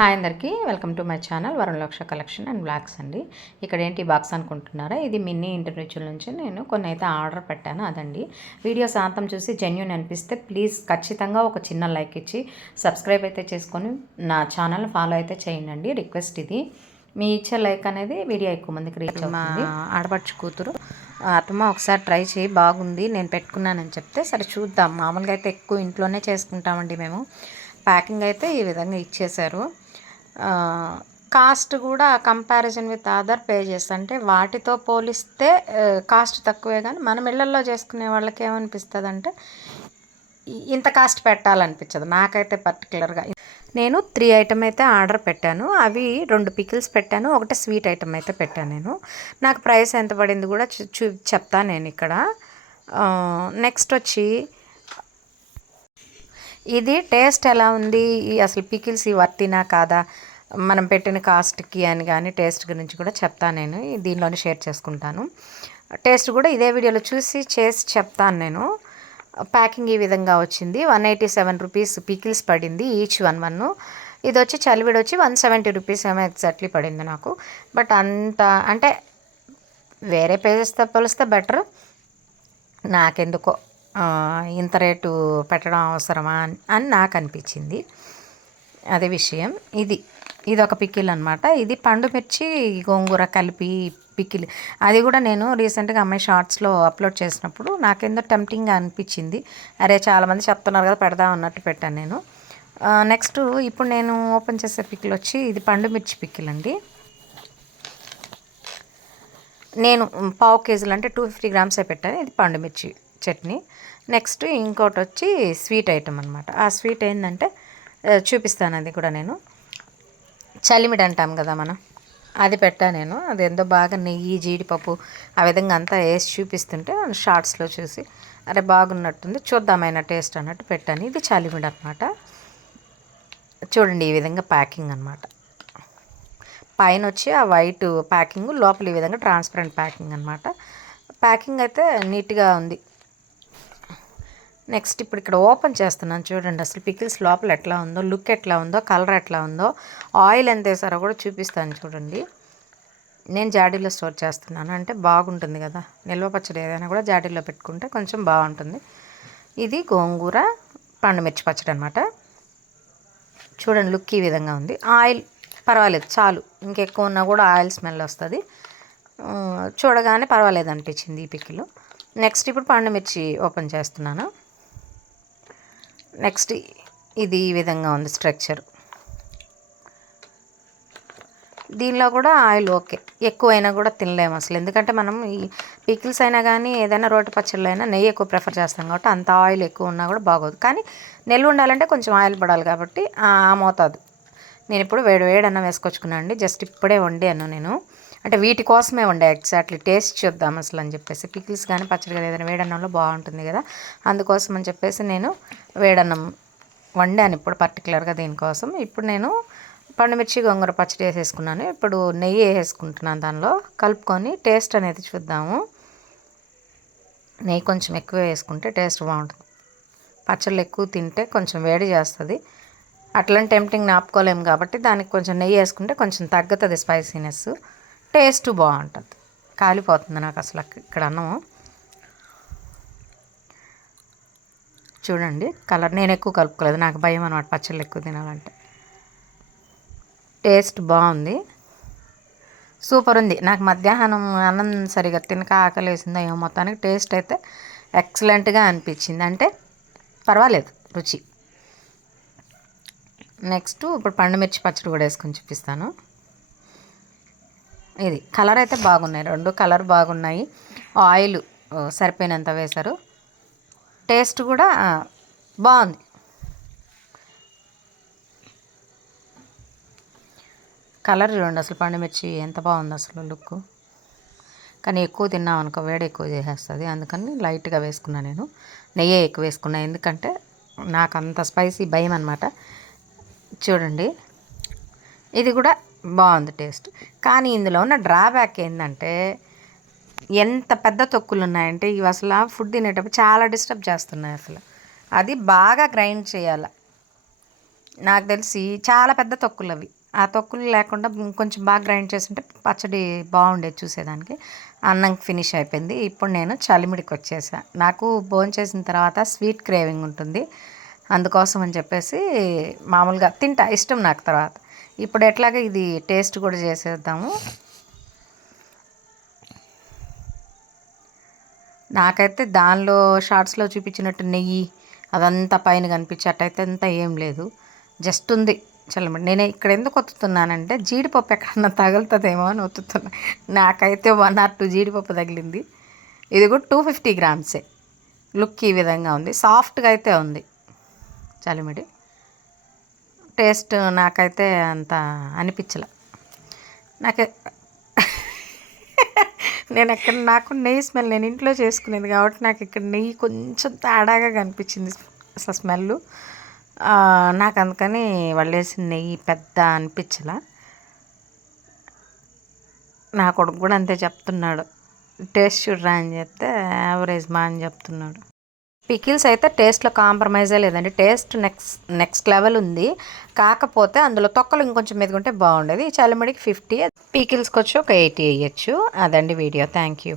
Hi అందరికీ welcome to my channel Varun Laksha collection and blogs అండి. ఇక్కడ ఏంటి బాక్స్ అనుకుంటున్నారా? ఇది మినీ ఇంటర్వ్యూచువల్ నుంచి నేను కొన్ని అయితే ఆర్డర్ పెట్టాను అదండి. వీడియో శాంతం చూసి జెన్యున్ అనిపిస్తే ప్లీజ్ ఖచ్చితంగా ఒక చిన్న లైక్ ఇచ్చి సబ్స్క్రైబ్ అయితే చేసుకొని నా ఛానల్ ఫాలో అయితే చేయండి రిక్వెస్ట్ ఇది. మీ ఇచ్చే లైక్ అనేది వీడియో ఎక్కువ మందికి రీచ్ మా ఆడపడుచు కూతురు అత్తమ్మ ఒకసారి ట్రై చేయి బాగుంది నేను పెట్టుకున్నానని చెప్తే సరే చూద్దాం. మామూలుగా అయితే ఎక్కువ ఇంట్లోనే చేసుకుంటామండి మేము. ప్యాకింగ్ అయితే ఈ విధంగా ఇచ్చేశారు. కాస్ట్ కూడా కంపారిజన్ విత్ అదర్ పేజెస్ అంటే వాటితో పోలిస్తే కాస్ట్ తక్కువే కానీ మనం ఇళ్ళల్లో చేసుకునే వాళ్ళకి ఏమనిపిస్తుంది అంటే ఇంత కాస్ట్ పెట్టాలనిపించదు నాకైతే పర్టికులర్గా నేను త్రీ ఐటమ్ అయితే ఆర్డర్ పెట్టాను. అవి రెండు పికిల్స్ పెట్టాను. ఒకటి స్వీట్ ఐటమ్ అయితే పెట్టాను నేను. నాకు ప్రైస్ ఎంత పడింది కూడా చూ చెప్తాను నేను ఇక్కడ. నెక్స్ట్ వచ్చి ఇది టేస్ట్ ఎలా ఉంది? అసలు పికిల్స్ వర్తినా కాదా? మనం పెట్టిన కాస్ట్కి అని కానీ టేస్ట్ గురించి కూడా చెప్తాను నేను. దీనిలోనే షేర్ చేసుకుంటాను. టేస్ట్ కూడా ఇదే వీడియోలో చూసి చేసి చెప్తాను నేను. ప్యాకింగ్ ఈ విధంగా వచ్చింది. One eighty seven rupees pickles పడింది ఈచ్ వన్ వన్. ఇది వచ్చి చలివిడి వచ్చి వన్ సెవెంటీ రూపీస్ ఏమో ఎగ్జాక్ట్లీ పడింది నాకు. బట్ అంత అంటే వేరే పేజెస్తో పోలిస్తే బెటర్. నాకెందుకో. ఇంత రేటు పెట్టడం అవసరమా అని నాకు అనిపించింది అదే విషయం. ఇది ఇది ఒక పిక్కిల్ అనమాట ఇది పండు మిర్చి గోంగూర కలిపి పిక్కిల్. అది కూడా నేను రీసెంట్గా అమ్మాయి షార్ట్స్లో అప్లోడ్ చేసినప్పుడు నాకేందో టెంప్టింగ్గా అనిపించింది. అరే చాలామంది చెప్తున్నారు కదా పెడదాం అన్నట్టు పెట్టాను నేను. నెక్స్ట్ ఇప్పుడు నేను ఓపెన్ చేసే పిక్కిల్ వచ్చి ఇది పండు మిర్చి పిక్కిల్ అండి నేను పావు కేజీలు అంటే టూ ఫిఫ్టీ గ్రామ్సే పెట్టాను. ఇది పండు మిర్చి. చట్నీ. నెక్స్ట్ ఇంకోటి వచ్చి స్వీట్ ఐటమ్ అనమాట ఆ స్వీట్ ఏంటంటే చూపిస్తాను అది కూడా నేను. చలిమిడి అంటాం కదా మనం. అది పెట్టా నేను. అది ఎంతో బాగా నెయ్యి జీడిపప్పు ఆ విధంగా అంతా వేసి చూపిస్తుంటే షార్ట్స్లో చూసి అరే బాగున్నట్టుంది చూద్దామైన టేస్ట్ అన్నట్టు పెట్టాను. ఇది చలిమిడి అనమాట చూడండి ఈ విధంగా ప్యాకింగ్ అనమాట పైన వచ్చి ఆ వైట్ ప్యాకింగ్ లోపల ఈ విధంగా ట్రాన్స్పరెంట్ ప్యాకింగ్ అనమాట ప్యాకింగ్ అయితే నీట్గా ఉంది. నెక్స్ట్ ఇప్పుడు ఇక్కడ ఓపెన్ చేస్తున్నాను చూడండి. అసలు పికిల్స్ లోపల ఎట్లా ఉందో లుక్ ఎట్లా ఉందో కలర్ ఎట్లా ఉందో ఆయిల్ ఎంత వేసారో కూడా చూపిస్తాను చూడండి. నేను జాడీలో స్టోర్ చేస్తున్నాను. అంటే బాగుంటుంది కదా. నిల్వ పచ్చడి ఏదైనా కూడా జాడీలో పెట్టుకుంటే కొంచెం బాగుంటుంది. ఇది గోంగూర పండుమిర్చి పచ్చడి అనమాట చూడండి లుక్ ఈ విధంగా ఉంది. ఆయిల్ పర్వాలేదు చాలు. ఇంకెక్కువ ఉన్నా కూడా ఆయిల్ స్మెల్ వస్తుంది. చూడగానే పర్వాలేదు అనిపించింది ఈ పిక్కిలు నెక్స్ట్ ఇప్పుడు పండుమిర్చి ఓపెన్ చేస్తున్నాను. నెక్స్ట్ ఇది ఈ విధంగా ఉంది స్ట్రక్చర్. దీనిలో కూడా ఆయిల్ ఓకే. ఎక్కువైనా కూడా తినలేము అసలు. ఎందుకంటే మనం ఈ పికిల్స్ అయినా కానీ ఏదైనా రోటి పచ్చళ్ళు అయినా నెయ్యి ఎక్కువ ప్రిఫర్ చేస్తాం కాబట్టి అంత ఆయిల్ ఎక్కువ ఉన్నా కూడా బాగోదు. కానీ నెల్లు ఉండాలంటే కొంచెం ఆయిల్ పడాలి కాబట్టి ఆ మోతాదు. నేను ఇప్పుడు వేడి వేడి అన్నం వేసుకొచ్చుకున్నాను అండి జస్ట్ ఇప్పుడే వండి నేను. అంటే వీటి కోసమే ఉండే ఎగ్జాక్ట్లీ టేస్ట్ చూద్దాం అసలు అని చెప్పేసి. పికిల్స్ కానీ పచ్చడి కానీ ఏదైనా వేడన్నంలో బాగుంటుంది కదా. అందుకోసం అని చెప్పేసి నేను వేడన్నం వండాను ఇప్పుడు పర్టికులర్గా దీనికోసం. ఇప్పుడు నేను పండుమిర్చి గోంగూర పచ్చడి వేసేసుకున్నాను. ఇప్పుడు నెయ్యి వేసేసుకుంటున్నాను దానిలో. కలుపుకొని టేస్ట్ అనేది చూద్దాము. నెయ్యి కొంచెం ఎక్కువ వేసుకుంటే టేస్ట్ బాగుంటుంది. పచ్చళ్ళు ఎక్కువ తింటే కొంచెం వేడి చేస్తుంది. అట్లాంటి టెంప్టింగ్ నాపుకోలేము కాబట్టి దానికి కొంచెం నెయ్యి వేసుకుంటే కొంచెం తగ్గుతుంది స్పైసీనెస్ టేస్ట్ బాగుంటుంది. కాలిపోతుంది నాకు అసలు ఇక్కడ అన్నం. చూడండి కలర్ నేను ఎక్కువ కలుపుకోలేదు. నాకు భయం అనమాట పచ్చళ్ళు ఎక్కువ తినాలంటే. టేస్ట్ బాగుంది. సూపర్ ఉంది. నాకు మధ్యాహ్నం అన్నం సరిగా తినక ఆకలి ఏమో మొత్తానికి టేస్ట్ అయితే ఎక్సలెంట్గా అనిపించింది. అంటే పర్వాలేదు రుచి. నెక్స్ట్ ఇప్పుడు పండుమిర్చి పచ్చడి కూడా వేసుకొని చూపిస్తాను. ఇది కలర్ అయితే బాగున్నాయి. రెండు కలర్ బాగున్నాయి. ఆయిల్ సరిపోయినంత వేశారు. టేస్ట్ కూడా బాగుంది. కలర్ చూడండి అసలు పండుమిర్చి ఎంత బాగుంది అసలు లుక్ కానీ ఎక్కువ తిన్నాం అనుకో వేడి ఎక్కువ చేసేస్తుంది. అందుకని లైట్గా వేసుకున్నాను నేను. నెయ్యి ఎక్కువ వేసుకున్నాను ఎందుకంటే నాకు అంత స్పైసీ భయం అనమాట చూడండి. ఇది కూడా బాగుంది టేస్ట్. కానీ ఇందులో ఉన్న డ్రాబ్యాక్ ఏంటంటే ఎంత పెద్ద తొక్కులు ఉన్నాయంటే ఇవి అసలు ఫుడ్ తినేటప్పుడు చాలా డిస్టర్బ్ చేస్తున్నాయి అసలు. అది బాగా గ్రైండ్ చేయాలి. నాకు తెలిసి చాలా పెద్ద తొక్కులు అవి. ఆ తొక్కులు లేకుండా కొంచెం బాగా గ్రైండ్ చేస్తుంటే పచ్చడి బాగుండేది చూసేదానికి. అన్నం ఫినిష్ అయిపోయింది. ఇప్పుడు నేను చలిమిడికి వచ్చేసా. నాకు భోజనం చేసిన తర్వాత స్వీట్ క్రేవింగ్ ఉంటుంది. అందుకోసం అని చెప్పేసి మామూలుగా తింటా. ఇష్టం నాకు తర్వాత. ఇప్పుడు ఎట్లాగా ఇది టేస్ట్ కూడా చేసేద్దాము. నాకైతే దానిలో షార్ట్స్లో చూపించినట్టు నెయ్యి అదంతా పైన కనిపించేటైతే అంతా ఏం లేదు. జస్ట్ ఉంది. చల్లమండి నేను ఇక్కడ ఎందుకు ఒత్తుతున్నానంటే జీడిపప్పు ఎక్కడన్నా తగులుతుందేమో అని ఒత్తుతున్నా. నాకైతే వన్ ఆర్ టూ జీడిపప్పు తగిలింది. ఇది కూడా టూ ఫిఫ్టీ గ్రామ్సే. లుక్ ఈ విధంగా ఉంది. సాఫ్ట్గా అయితే ఉంది. చలిమిడి టేస్ట్ నాకైతే అంత అనిపించలే. నాకు నేను ఎక్కడ నాకు నెయ్యి స్మెల్ నేను ఇంట్లో చేసుకునేది కాబట్టి నాకు ఇక్కడ నెయ్యి కొంచెం తేడాగా కనిపించింది అసలు స్మెల్ నాకు అందుకని వాళ్ళు వేసిన నెయ్యి పెద్ద అనిపించలా. నా కొడుకు కూడా అంతే చెప్తున్నాడు. టేస్ట్ చూడరా అని చెప్తే యావరేజ్ మా అని చెప్తున్నాడు. పికిల్స్ అయితే టేస్ట్లో కాంప్రమైజే లేదండి. టేస్ట్ నెక్స్ట్ నెక్స్ట్ లెవెల్ ఉంది. కాకపోతే అందులో తొక్కలు ఇంకొంచెం మెదుగుంటే బాగుండేది. ఈ చలిమిడికి ఫిఫ్టీ పీకిల్స్కి వచ్చి ఒక ఎయిటీ వేయచ్చు. అదండి వీడియో. Thank you.